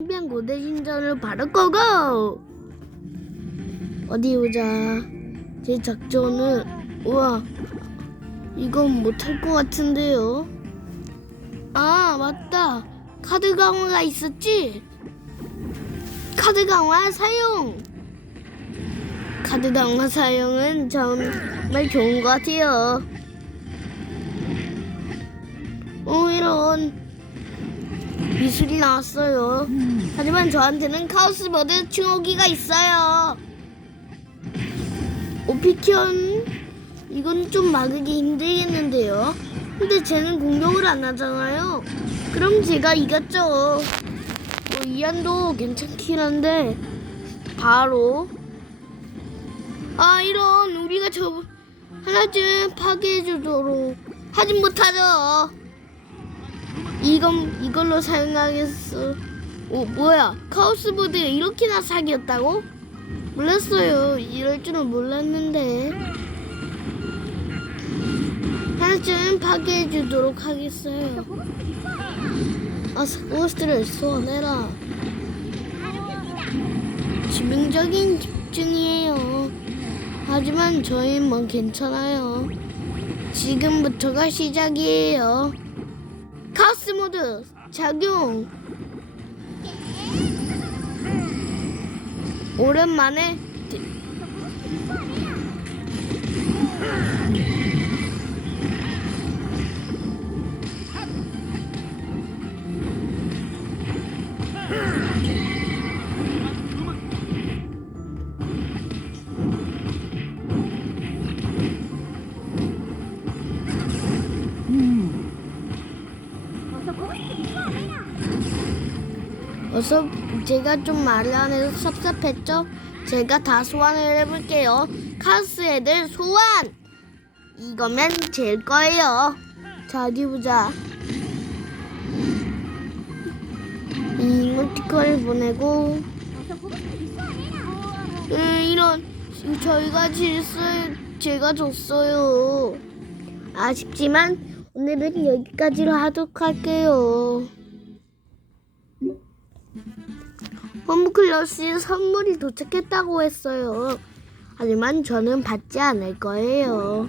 신비한 고대 신전을 바로 고고! 어디 보자. 제 작전은 우와 이건 못할 것 같은데요. 아 맞다. 카드 강화가 있었지? 카드 강화 사용. 카드 강화 사용은 정말 좋은 것 같아요. 어 이런 미술이 나왔어요. 하지만 저한테는 카오스 버드 층호기가 있어요. 오피키언 이건 좀 막기 힘들겠는데요. 근데 쟤는 공격을 안 하잖아요. 그럼 제가 이겼죠. 뭐 이안도 괜찮긴 한데 바로 아 이런 우리가 저 하나쯤 파괴해주도록 하진 못하죠. 이건 이걸로 사용하겠어. 오 뭐야 카오스 보드가 이렇게나 사기였다고? 몰랐어요. 이럴 줄은 몰랐는데. 하나쯤 파괴해 주도록 하겠어요. 어서 고스트를 소환해라. 지명적인 집중이에요. 하지만 저희는 뭐 괜찮아요. 지금부터가 시작이에요. 카스 모드 작용. 오랜만에 디- 어서 제가 좀 말을 안 해서 섭섭했죠? 제가 다 소환을 해볼게요. 카스 애들 소환! 이거면 될 거예요. 자, 어디 보자. 이 이모티콘을 보내고 음, 이런 저희가 질서요 제가 줬어요. 아쉽지만 오늘은 여기까지로 하도록 할게요. 홈클러스 선물이 도착했다고 했어요. 하지만 저는 받지 않을 거예요.